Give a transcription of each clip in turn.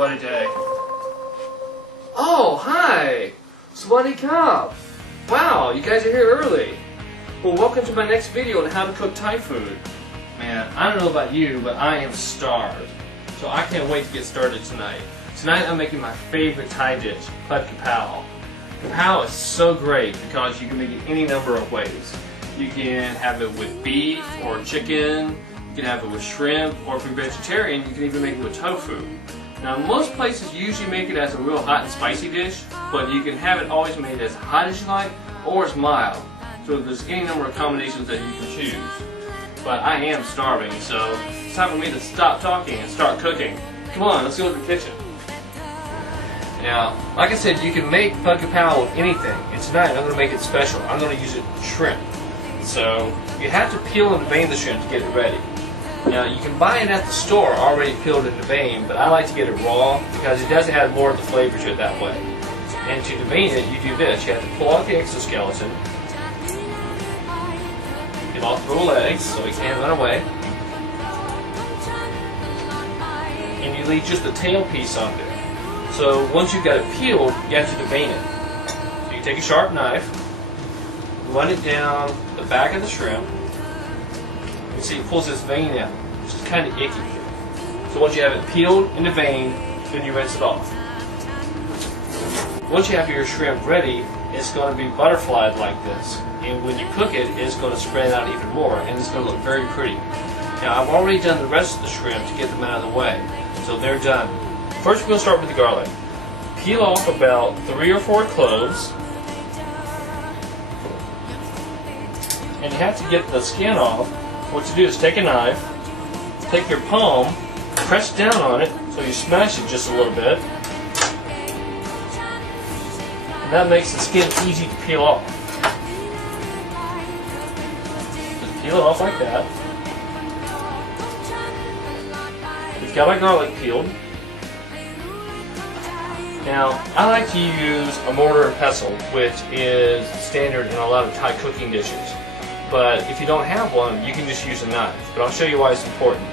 what a day. Oh, hi! Swaddy Cobb! Wow, you guys are here early. Well, welcome to my next video on how to cook Thai food. Man, I don't know about you, but I am starved. So I can't wait to get started tonight. Tonight I'm making my favorite Thai dish, Pad Grapao. Grapao is so great because you can make it any number of ways. You can have it with beef or chicken, you can have it with shrimp, or if you're vegetarian, you can even make it with tofu. Now most places usually make it as a real hot and spicy dish, but you can have it always made as hot as you like, or as mild. So there's any number of combinations that you can choose. But I am starving, so it's time for me to stop talking and start cooking. Come on, let's go to the kitchen. Now, like I said, you can make Pad Grapao with anything, and tonight I'm going to make it special. I'm going to use it with shrimp. So you have to peel and vein the shrimp to get it ready. Now you can buy it at the store already peeled and deveined, but I like to get it raw because it does add more of the flavor to it that way. And to devein it, you do this. You have to pull out the exoskeleton, get off the little legs so it can't run away, and you leave just the tail piece on there. So once you've got it peeled, you have to devein it. So you take a sharp knife, run it down the back of the shrimp. You see it pulls this vein out, which is kind of icky. So once you have it peeled and deveined, then you rinse it off. Once you have your shrimp ready, it's going to be butterflied like this. And when you cook it, it's going to spread out even more, and it's going to look very pretty. Now I've already done the rest of the shrimp to get them out of the way, so they're done. First we're going to start with the garlic. Peel off about 3 or 4 cloves. And you have to get the skin off. What you do is take a knife, take your palm, press down on it so you smash it just a little bit. And that makes the skin easy to peel off. Just peel it off like that. We've got our garlic peeled. Now, I like to use a mortar and pestle, which is standard in a lot of Thai cooking dishes. But if you don't have one, you can just use a knife. But I'll show you why it's important.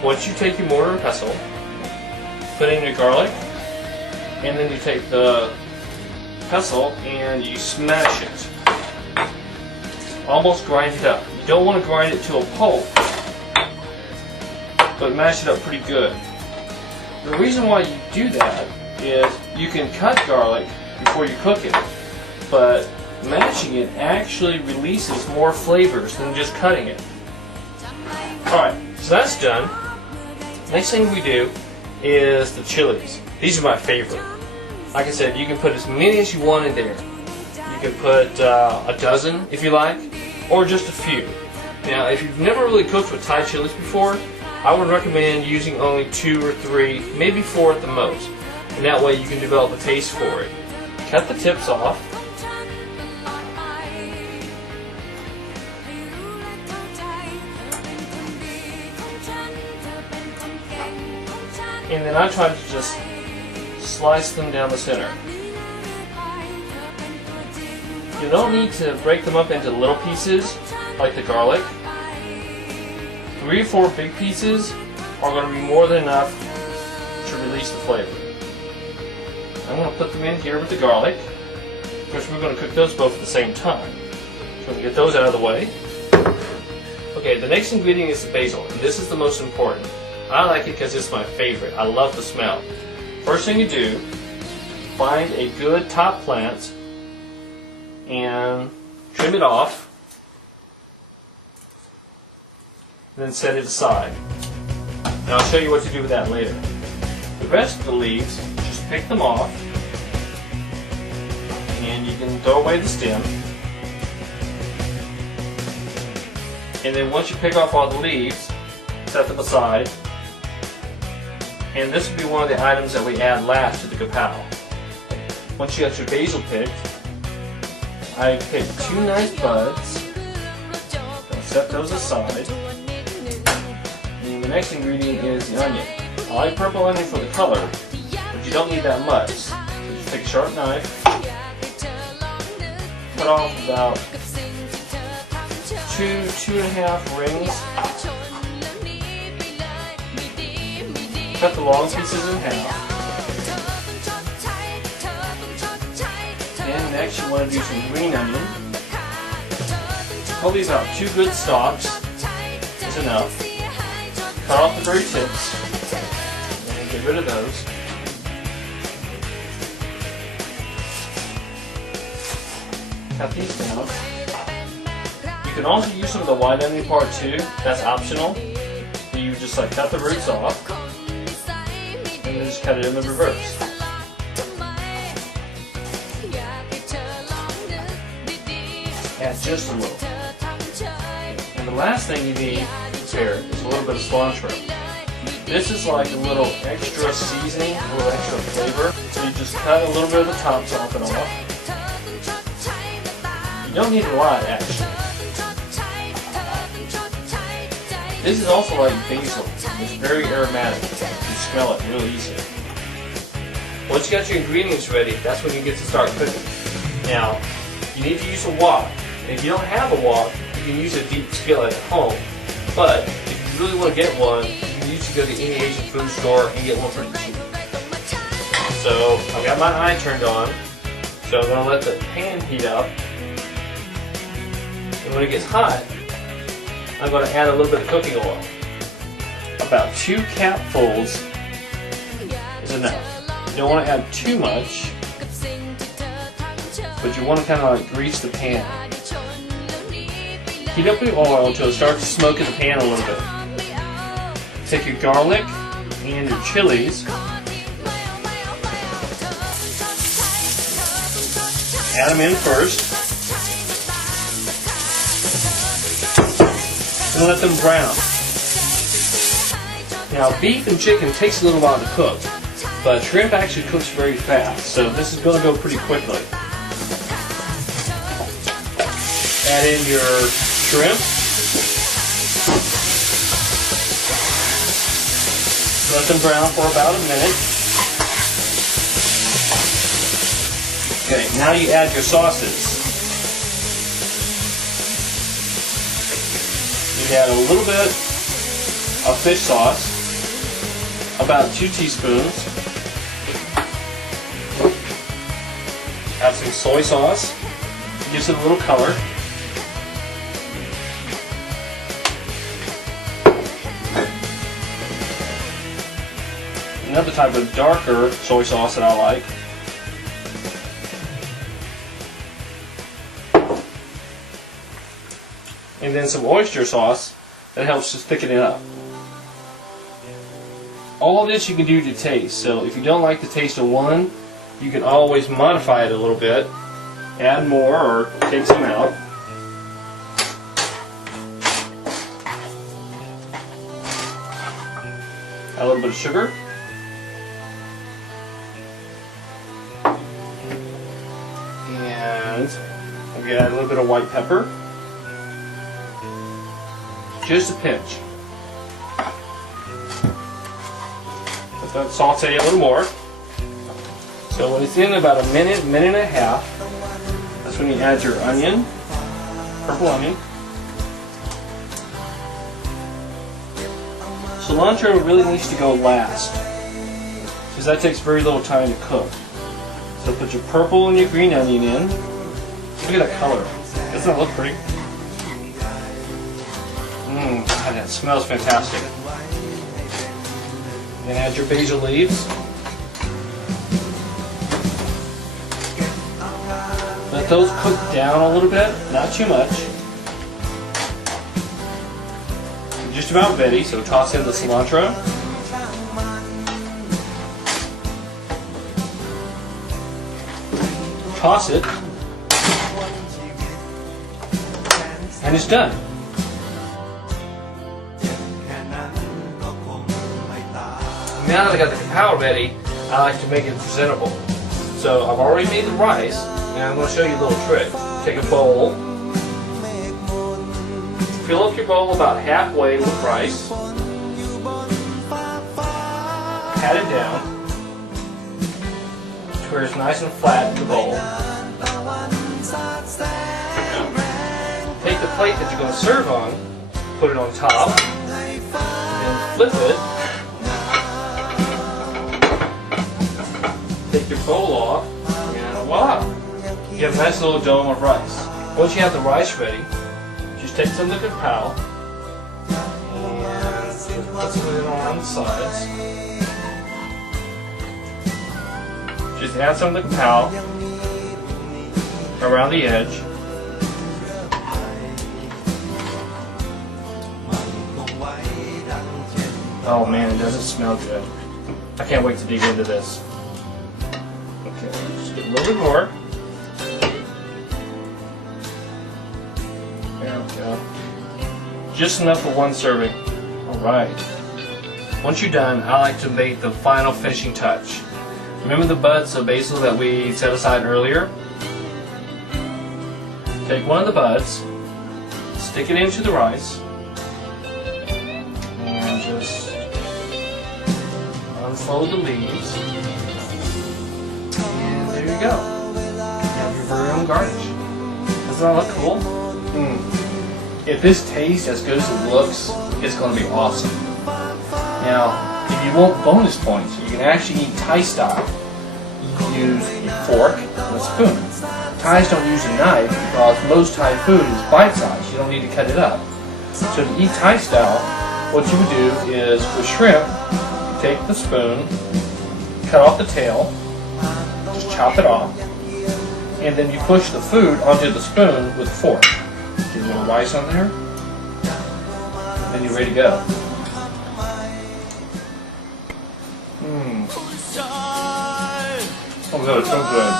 Once you take your mortar and pestle, put in your garlic, and then you take the pestle and you smash it. Almost grind it up. You don't want to grind it to a pulp, but mash it up pretty good. The reason why you do that is you can cut garlic before you cook it, but mashing it actually releases more flavors than just cutting it. Alright, so that's done. Next thing we do is the chilies. These are my favorite. Like I said, you can put as many as you want in there. You can put a dozen if you like, or just a few. Now, if you've never really cooked with Thai chilies before, I would recommend using only 2 or 3, maybe 4 at the most. And that way you can develop a taste for it. Cut the tips off. And then I try to just slice them down the center. You don't need to break them up into little pieces like the garlic. 3 or 4 big pieces are going to be more than enough to release the flavor. I'm going to put them in here with the garlic. Of course, we're going to cook those both at the same time. So I'm going to get those out of the way. Okay, the next ingredient is the basil, and this is the most important. I like it because it's my favorite. I love the smell. First thing you do, find a good top plant and trim it off, and then set it aside. And I'll show you what to do with that later. The rest of the leaves, just pick them off, and you can throw away the stem. And then once you pick off all the leaves, set them aside. And this will be one of the items that we add last to the grapao. Once you got your basil picked, I picked 2 nice buds. I'll set those aside. And the next ingredient is the onion. I like purple onion for the color, but you don't need that much. So just take a sharp knife, cut off about 2–2.5 rings. Cut the long pieces in half. And next you want to do some green onion. Pull these out. 2 good stalks is enough. Cut off the very tips and get rid of those. Cut these down. You can also use some of the white onion part too. That's optional. You just like cut the roots off and then just cut it in the reverse. Add just a little. And the last thing you need here is a little bit of cilantro. This is like a little extra seasoning, a little extra flavor. So you just cut a little bit of the tops off and off. You don't need a lot actually. This is also like basil. It's very aromatic. You smell it really easy. Once you got your ingredients ready, that's when you get to start cooking. Now, you need to use a wok. And if you don't have a wok, you can use a deep skillet at home. But if you really want to get one, you can usually go to any Asian food store and get one pretty cheap. So I've got my eye turned on. So I'm going to let the pan heat up. And when it gets hot, I'm going to add a little bit of cooking oil. About 2 capfuls is enough. You don't want to add too much, but you want to kind of like grease the pan. Heat up the oil until it starts to smoke in the pan a little bit. Take your garlic and your chilies, add them in first, and let them brown. Now beef and chicken takes a little while to cook, but shrimp actually cooks very fast, so this is going to go pretty quickly. Add in your shrimp. Let them brown for about a minute. Okay, now you add your sauces. You add a little bit of fish sauce, about 2 teaspoons. Add some soy sauce, gives it a little color. Another type of darker soy sauce that I like. And then some oyster sauce that helps to thicken it up. All of this you can do to taste, so if you don't like the taste of one, you can always modify it a little bit, add more or take some out. Add a little bit of sugar. And I'm going to add a little bit of white pepper. Just a pinch. Let that saute a little more. So when it's in about a minute, minute and a half, that's when you add your onion, purple onion. Cilantro really needs to go last, because that takes very little time to cook. So put your purple and your green onion in. Look at that color. Doesn't that look pretty? God, that smells fantastic. And add your basil leaves. Let those cook down a little bit, not too much. They're just about ready, so toss in the cilantro. Toss it, and it's done. Now that I got the grapao ready, I like to make it presentable. So I've already made the rice, and I'm going to show you a little trick. Take a bowl, fill up your bowl about halfway with rice, pat it down to where it's nice and flat in the bowl. Take the plate that you're going to serve on, put it on top, and flip it, take your bowl off, and voila! You have a nice little dome of rice. Once you have the rice ready, just take some of the Grapao and just put some of it on the sides. Just add some of the Grapao around the edge. Oh man, it doesn't smell good. I can't wait to dig into this. Okay, just get a little bit more. There we go. Just enough for one serving. Alright. Once you're done, I like to make the final finishing touch. Remember the buds of basil that we set aside earlier? Take one of the buds, stick it into the rice, and just unfold the leaves, and there you go. You have your very own garnish. Doesn't that look cool? If this tastes as good as it looks, it's going to be awesome. Now, if you want bonus points, you can actually eat Thai style. Use a fork and a spoon. Thais don't use a knife because most Thai food is bite-sized. You don't need to cut it up. So to eat Thai style, what you would do is with shrimp, you take the spoon, cut off the tail, just chop it off, and then you push the food onto the spoon with a fork. Get a little rice on there, and you're ready to go. Oh god, it's so good.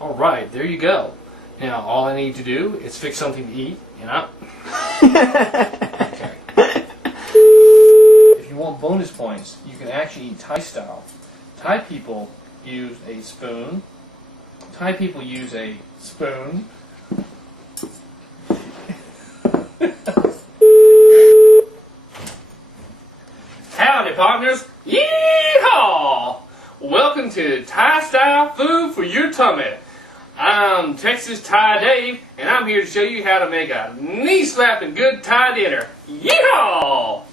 Alright, there you go. Now, all I need to do is fix something to eat, and I'm... Okay. If you want bonus points, you can actually eat Thai style. Thai people use a spoon. Howdy, partners! Yeehaw! Welcome to Thai style food for your tummy. I'm Texas Thai Dave, and I'm here to show you how to make a knee-slapping good Thai dinner. Yeehaw!